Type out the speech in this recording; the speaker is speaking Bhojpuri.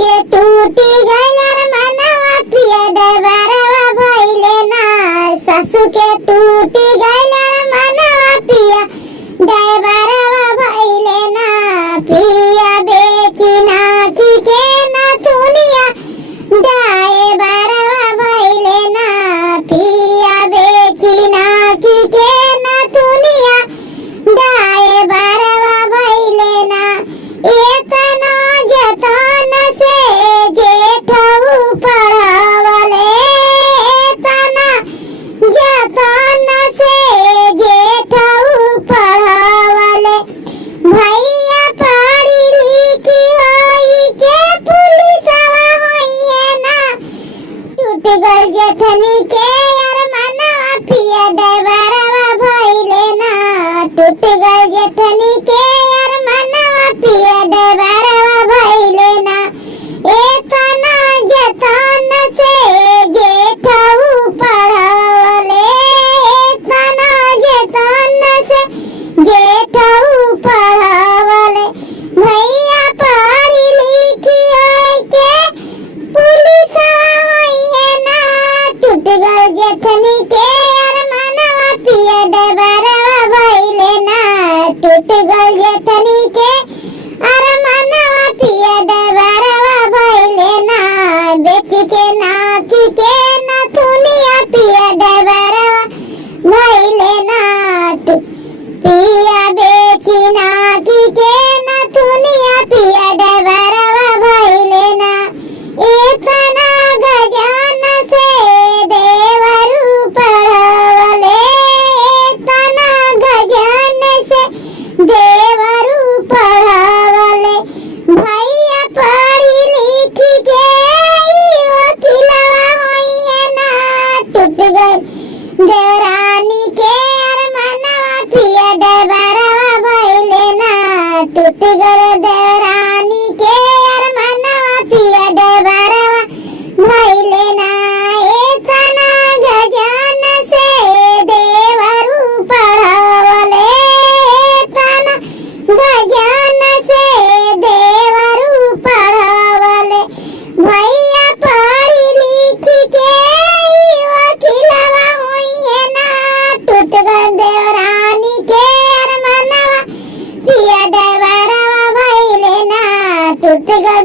के टूटी गइल रे मनवा पिया डबरवा भइले ना। सासू के टूटी गइल रे मनवा पिया डबरवा भइले ना। पिया बेची नाकी के ना दुनिया डबरवा भइले ना। पिया बेची नाकी के ना दुनिया डबरवा भइले ना। एतना जतन से जेठऊ पढ़ावले, एतना जतन से जेठऊ पढ़ावले। भैया पढ़ी लिखी होई के पुलिसवा होइहे ना। टूट गइल जेठनी के यार मनवा पिया डबरवा भइले ना। टूट गइल जेठनी के यार मनवा पिया डबरवा भइले ना। एतना जतन से जेठऊ पढ़ावले, एतना जतन से जेठऊ पढ़ावले। भैया पढ़ी लिखी होई के पुलिसवा होइहे ना। टूट गइल जेठनी के यार मनवा पिया डबरवा भइले ना। टूट गइल जेठनी के यार मनवा पिया डबरवा भइले ना। बेच के नाकी के ना दुनिया पिया डबरवा भइले ना। पिया बेची नाकी के ना दुनिया पिया डबरवा भइले ना। इतना गजान से देवरू पढ़ावले, इतना गजान से देवरू पढ़ावले। भैया पढ़ी लिखी के ई वकीलवा होइहे ना। टूट गइल देवरानी के यार मनवा पिया डबरवा भइले ना। टूट गइल देवरानी के यार मनवा पिया डबरवा भइले ना। एतना गजान से देवरू पढ़ावले, एतना गजान से देवरू पढ़ावले। भैया पढ़ी लिखी के ई वकीलवा होइहे ना। टूट गइल देवरानी के यार मनवा पिया डबरवा भइले ना। टूट गइल